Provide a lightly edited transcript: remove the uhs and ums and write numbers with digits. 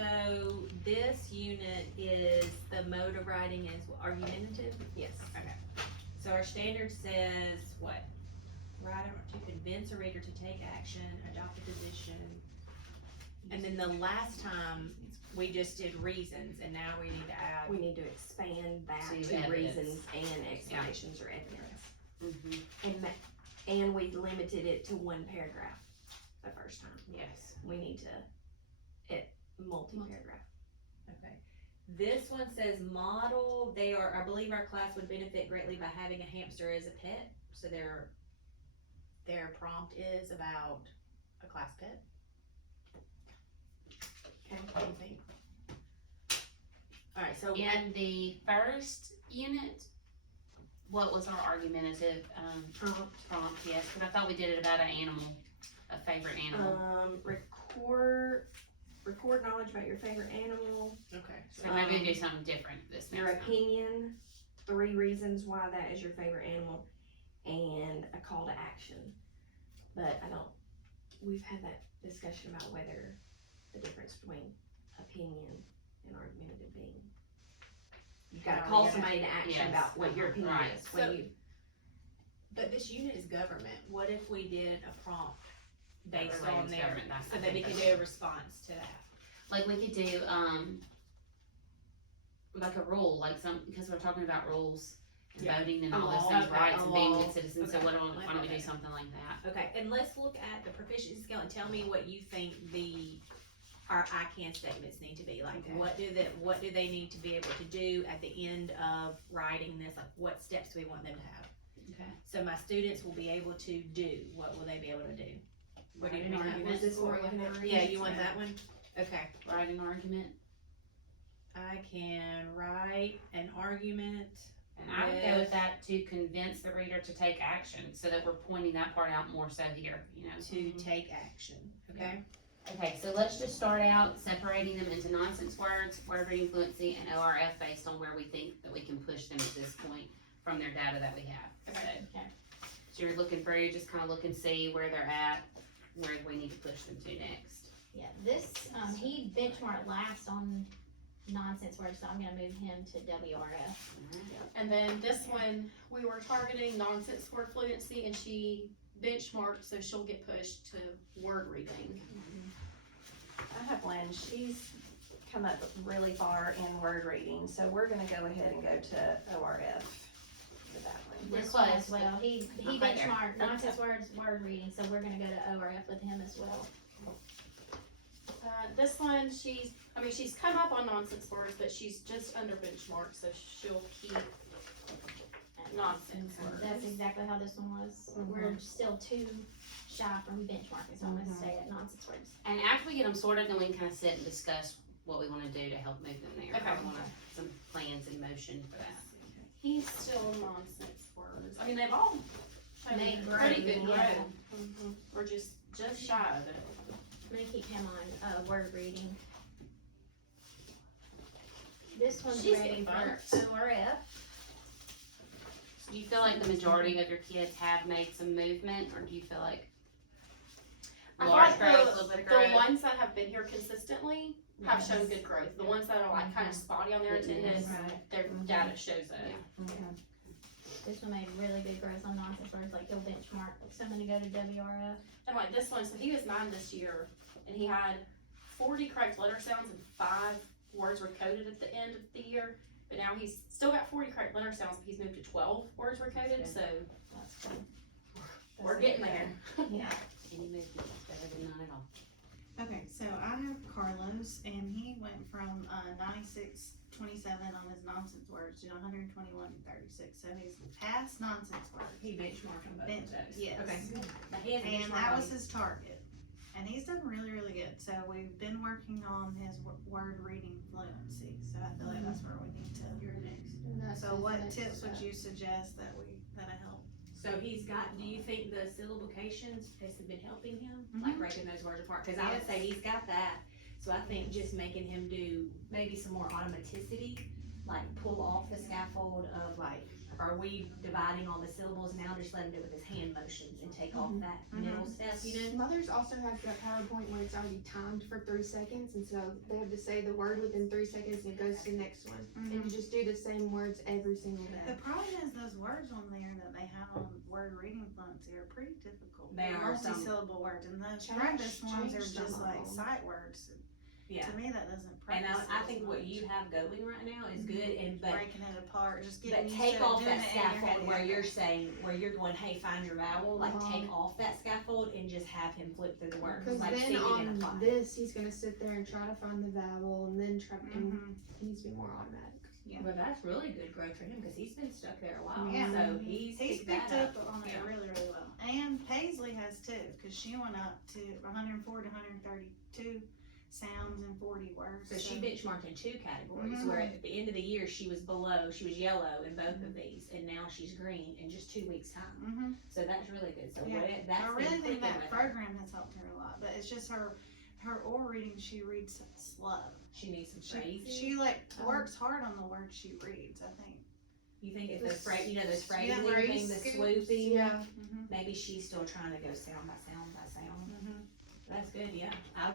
So this unit is, the mode of writing is argumentative? Yes. Okay. So our standard says what? Write to convince a reader to take action, adopt a position. And then the last time, we just did reasons, and now we need to add. We need to expand that To to evidence. reasons and explanations or evidence. Mm-hmm. And we limited it to one paragraph the first time. Yes. We need to, multi-paragraph. Okay. This one says model, I believe our class would benefit greatly by having a hamster as a pet, so their prompt is about a class pet. Okay, what do you think? Alright, so. In the first unit, what was our argumentative, prompt, yes, but I thought we did it about an animal, a favorite animal. Record knowledge about your favorite animal, Okay. So maybe we do something different this your next time. opinion, 3 reasons why that is your favorite animal, and a call to action. But we've had that discussion about whether the difference between opinion and argumentative being. You gotta call somebody to action Yes. about what your opinion Right. is, when So- you, But this unit is government, what if we did a prompt based Related on to their, government, that's- so I that we think could do a response to that? Like we could do, like a rule, like because we're talking about rules and Yeah. voting and A all those law. things, Okay, rights a and being law. good citizens, so Okay. why don't we do Okay. something like that? Okay, and let's look at the proficiency scale and tell me what you think our I can statements need to be, like, Okay. what do they need to be able to do at the end of writing this, like, what steps do we want them to have? Okay. So my students will be able to do, what will they be able to do? What do you Write an mean? argument. is this what we're looking at? Yeah, you want that one? Okay, Write an argument, I can write an argument. and I would go with that to convince the reader to take action, so that we're pointing that part out more so here, you know. To take action, okay? Okay, so let's just start out separating them into nonsense words, word reading fluency, and ORF based on where we think that we can push them at this point from their data that we have. Okay. So you're looking for, you just kind of look and see where they're at, where we need to push them to next. Yeah, this, he benchmarked last on nonsense words, so I'm gonna move him to WRF. And then this one, we were targeting nonsense word fluency, and she benchmarked, so she'll get pushed to word reading. I have Lynn, she's come up really far in word reading, so we're gonna go ahead and go to ORF for that one. This This one was- as well, he Okay, there. benchmarked nonsense words, word reading, so we're gonna go to ORF with him as well. This one, she's come up on nonsense words, but she's just under benchmark, so she'll keep nonsense words. That's exactly how this one was, we're still too shy from benchmarking, so I'm gonna stay at nonsense words. And after we get them sorted, then we can kind of sit and discuss what we want to do to help move them there. Okay. We want some plans in motion for that. He's still nonsense words. I mean, they've all shown Made pretty growth, good yeah. growth. We're just shy of it. I'm gonna keep him on, word reading. This one's She's ready getting for bumped. ORF. Do you feel like the majority of your kids have made some movement, or do you feel like I large thought growth, a little bit of the growth? ones that have been here consistently have shown good growth. The ones that are like kind of spotty on their attendance, their data shows it. This one made really good growth on nonsense words, like he'll benchmark, so I'm gonna go to WRF. And like this one, so he was 9 this year, and he had 40 correct letter sounds and 5 words were coded at the end of the year. But now he's still got 40 correct letter sounds, but he's moved to 12 words were coded, so That's good. we're getting there. Yeah. Any movement is better than none at all. Okay, so I have Carlos, and he went from 96.27 on his nonsense words to 121.36. So he's past nonsense words. He benchmarked on both Bench- of those. yes. Okay. Now he has a And benchmark that on- was his target. And he's done really, really good. So we've been working on his word reading fluency. So I feel like that's where we need to. You're next. So what tips would you suggest that I help? So he's got, do you think the syllabications has been helping him? Mhm. Like breaking those words apart? Cause I would say he's got that. So I think just making him do maybe some more automaticity, like pull off the scaffold of like, are we dividing all the syllables now, just let him do it with his hand motions and take off that middle step, you know? Some others also have that PowerPoint where it's already timed for 3 seconds, and so they have to say the word within 3 seconds and it goes to the next one. And you just do the same words every single The day. problem is those words on there that they have on word reading fluency are pretty difficult. They are some- Multi-syllable words, and those Change- practice ones are change some just of like them. sight words. Yeah. To me, that doesn't And practice. I as think what much. you have going right now is good, and but Breaking it apart, just getting But used take to off doing that it in your head. scaffold where you're saying, where you're going, hey, find your vowel, like take off that scaffold and just have him flip through the words, Because like then singing and on apply. this, he's gonna sit there and try to find the vowel, and then try, and Mhm. it needs to be more automatic. But that's really good growth for him, cause he's been stuck there a while, Yeah. so he's He's picked picked that up on it Yeah. really, really well. And Paisley has too, cause she went up to 104 to 132 sounds and 40 words. So she benchmarked in 2 categories, Mhm. where at the end of the year, she was yellow in both of these, and now she's green in just 2 weeks' time. Mm-hmm. So that's really good, so Yeah. that's I been really think clicking that with her. program has helped her a lot, but it's just her oral reading, she reads slow. She needs some She, phrases. she like works hard on the words she reads, I think. You think if The those phrases, s- phrasing yeah, thing, the scoops, swooping, Yeah. Mm-hmm. maybe she's still trying to go sound by sound by sound. Mm-hmm. That's good, yeah. I